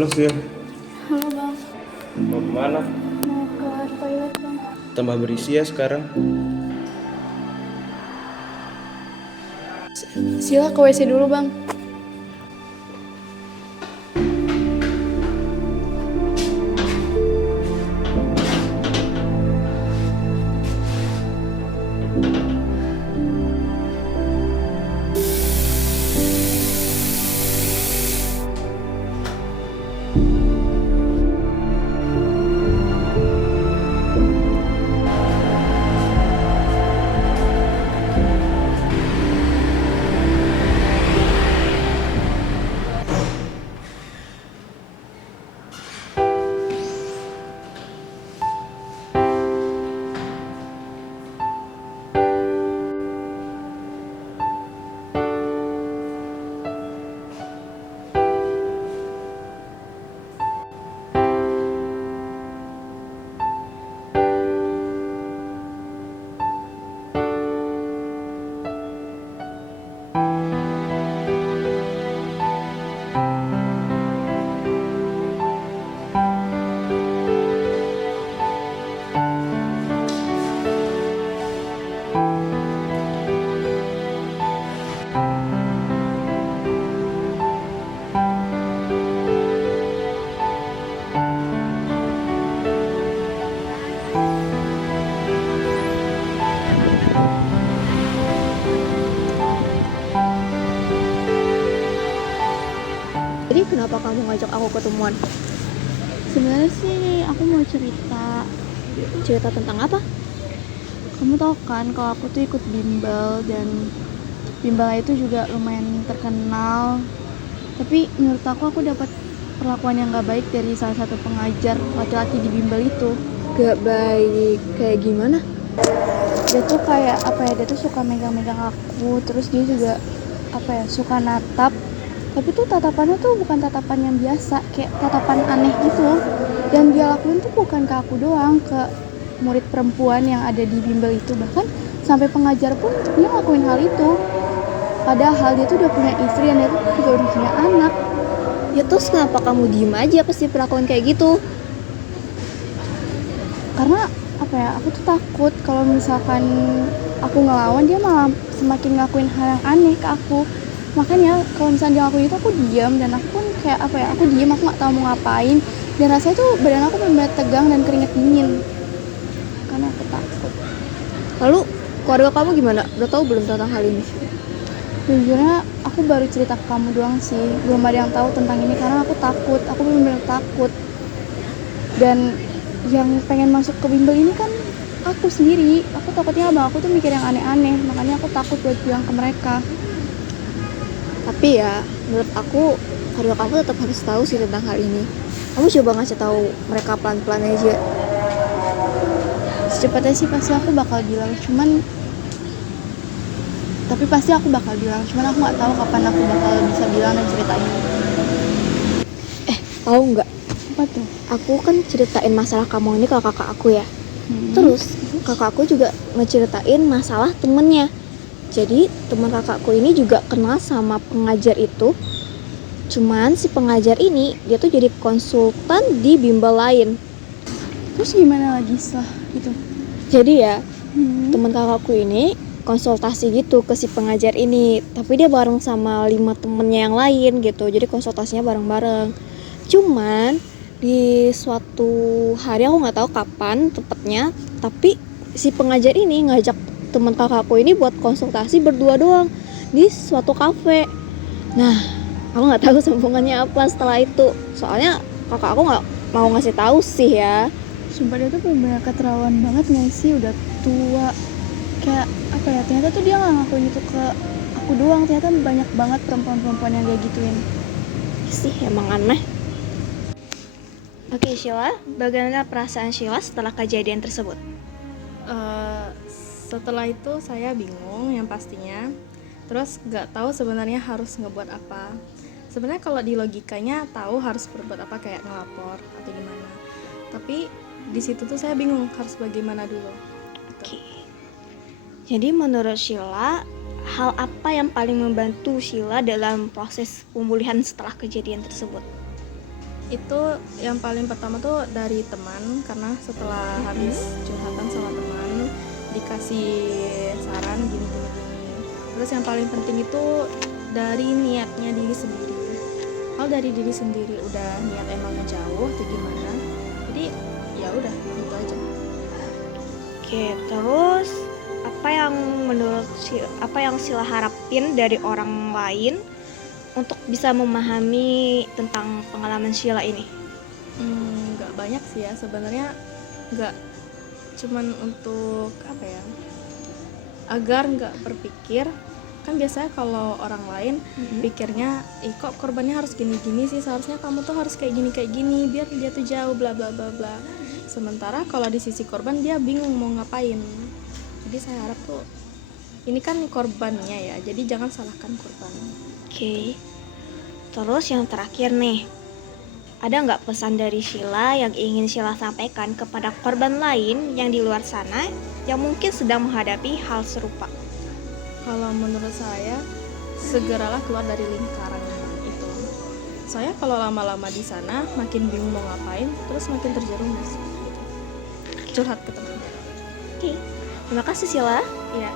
Halo Sil, Halo bang, mau kemana? mau ke toilet bang. Tambah berisi ya sekarang. Sila ke WC dulu bang. Jadi kenapa kamu ngajak aku ketemuan? Sebenarnya sih aku mau cerita. Cerita tentang apa? Kamu tahu kan kalau aku tuh ikut bimbel dan bimbel itu juga lumayan terkenal. Tapi menurut aku dapat perlakuan yang gak baik dari salah satu pengajar laki-laki di bimbel itu. Gak baik, kayak gimana? Dia tuh kayak apa ya? Dia tuh suka megang-megang aku. Terus dia juga apa ya? Suka natap. Tapi tuh tatapannya tuh bukan tatapan yang biasa, kayak tatapan aneh gitu. Dan dia lakuin tuh bukan ke aku doang, ke murid perempuan yang ada di bimbel itu. Bahkan sampai pengajar pun dia ngelakuin hal itu. Padahal dia tuh udah punya istri dan dia tuh juga udah punya anak. Ya terus kenapa kamu diem aja pasti perlakuan kayak gitu? Karena apa ya, aku tuh takut kalau misalkan aku ngelawan dia malah semakin ngelakuin hal yang aneh ke aku. Makanya kalau misalnya dia ngelakuin itu aku diam, dan aku pun kayak apa ya, aku diam, aku nggak tahu mau ngapain, dan rasanya tuh badan aku benar-benar tegang dan keringet dingin karena aku takut. Lalu keluarga kamu gimana? Udah tahu belum tentang hal ini? Jujurnya aku baru cerita ke kamu doang sih, belum ada yang tahu tentang ini karena aku takut, aku benar-benar takut. Dan yang pengen masuk ke bimbel ini kan aku sendiri, aku takutnya abang aku tuh mikir yang aneh-aneh, makanya aku takut buat bilang ke mereka. Tapi ya, menurut aku keluarga kamu tetap harus tahu sih tentang hal ini. Kamu coba ngasih tahu mereka pelan-pelan aja. Secepatnya sih pasti aku bakal bilang, tapi pasti aku bakal bilang, cuman aku nggak tahu kapan aku bakal bisa bilang dan ceritain. Tahu nggak? Apa tuh? Aku kan ceritain masalah kamu ini ke kakak aku ya. Terus kakak aku juga ngeceritain masalah temennya. Jadi teman kakakku ini juga kenal sama pengajar itu. Cuman si pengajar ini dia tuh jadi konsultan di bimbel lain. Terus gimana lagi setelah itu? Jadi ya teman kakakku ini konsultasi gitu ke si pengajar ini. Tapi dia bareng sama 5 temennya yang lain gitu. Jadi konsultasinya bareng-bareng. Cuman di suatu hari aku nggak tahu kapan tepatnya, tapi si pengajar ini ngajak teman kakakku ini buat konsultasi berdua doang di suatu kafe. Nah, aku nggak tahu sambungannya apa setelah itu. Soalnya kakak aku nggak mau ngasih tahu sih ya. Sumpah dia tuh bener-bener keterlaluan banget gak sih, udah tua. Kayak apa ya, ternyata tuh dia gak ngakuin itu ke aku doang, ternyata banyak banget perempuan-perempuan yang kayak gituin. Sih emang aneh. Oke Sheila, bagaimana perasaan Sheila setelah kejadian tersebut? Setelah itu saya bingung yang pastinya, terus nggak tahu sebenarnya harus ngebuat apa. Sebenarnya kalau di logikanya tahu harus berbuat apa, kayak ngelapor atau gimana, tapi di situ tuh saya bingung harus bagaimana dulu. Oke. Jadi menurut Sheila, hal apa yang paling membantu Sheila dalam proses pemulihan setelah kejadian tersebut? Itu yang paling pertama tuh dari teman, karena setelah habis curhatan sama teman dikasih saran gini gini gini. Terus yang paling penting itu dari niatnya diri sendiri. Kalau dari diri sendiri udah niat emang ngejauh atau gimana, jadi ya udah gitu aja. Oke, terus apa yang Sila harapin dari orang lain untuk bisa memahami tentang pengalaman Sheila ini? Nggak banyak sih ya sebenarnya, nggak cuman untuk apa ya, agar nggak berpikir. Kan biasanya kalau orang lain pikirnya, kok korbannya harus gini-gini sih, seharusnya kamu tuh harus kayak gini biar dia tuh jauh bla bla bla bla. Sementara kalau di sisi korban dia bingung mau ngapain. Jadi saya harap tuh ini kan korbannya ya, jadi jangan salahkan korban. Oke. Terus yang terakhir nih, ada nggak pesan dari Sheila yang ingin Sheila sampaikan kepada korban lain yang di luar sana yang mungkin sedang menghadapi hal serupa? Kalau menurut saya, segeralah keluar dari lingkaran itu. Saya kalau lama-lama di sana makin bingung mau ngapain, terus makin terjerumus gitu. Curhat ke teman. Oke. Terima kasih Sheila. Iya.